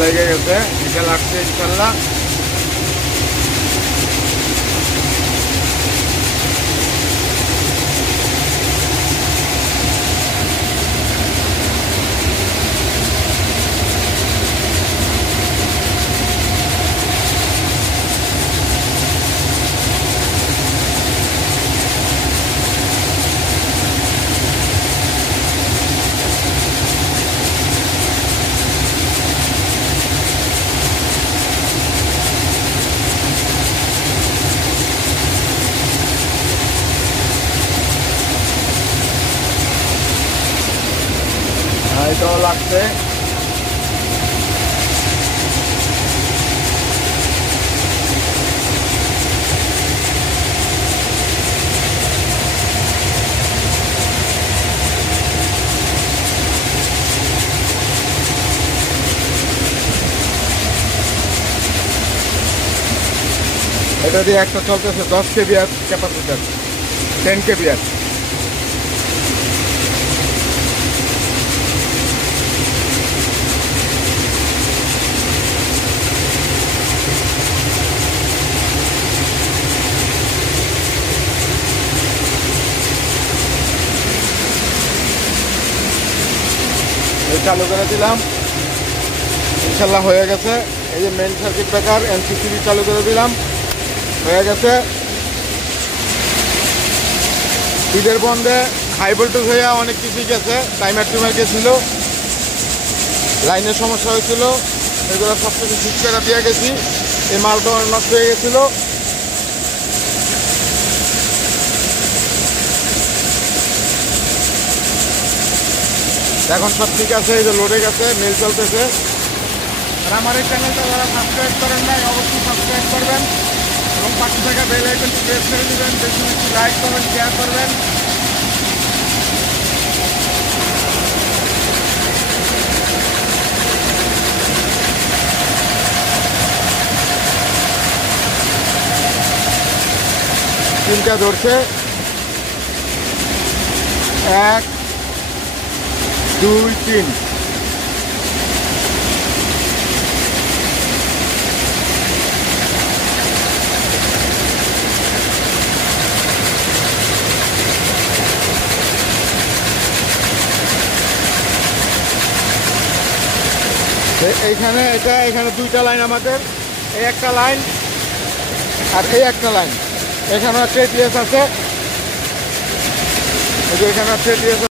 লেগে গেছে, এটা লাগছে ইনশাল্লাহ। এটাও লাগছে। এটা দিয়ে একটা চলতেছে 10 কেভিআর ক্যাপাসিটার, 10 কেভিআর। চালু করে দিলাম, ইনশাল্লাহ হয়ে গেছে। এই যে মেইন সার্কিট ব্রেকার এনসিসিবি চালু করে দিলাম, হয়ে গেছে। ঈদের বন্ধে হাই ভোল্টেজ হয়ে অনেক কিছুই গেছে, টাইমার টুমার গেছিল, লাইনের সমস্যা হয়েছিল, এগুলো সব কিছু ঠিক করে দিয়ে গেছি। এই মালটা নষ্ট হয়ে গেছিল। এখন সব ঠিক আছে, এই যে লোডে গেছে, মেল চলতেছে। আর আমার এই চ্যানেলটা যারা সাবস্ক্রাইব করেন নাই অবশ্যই সাবস্ক্রাইব করবেন এবং পাশে থাকা বেল আইকনটি প্রেস করে দেবেন। বেশি বেশি লাইক করবেন, শেয়ার করবেন। তিনটা ধরছে, 1 2 3। এইখানে এখানে দুইটা লাইন আমাদের, এই একটা লাইন আর এই একটা লাইন। এখানে একটা এটিএস আছে, এই যে এখানে একটা এটিএস।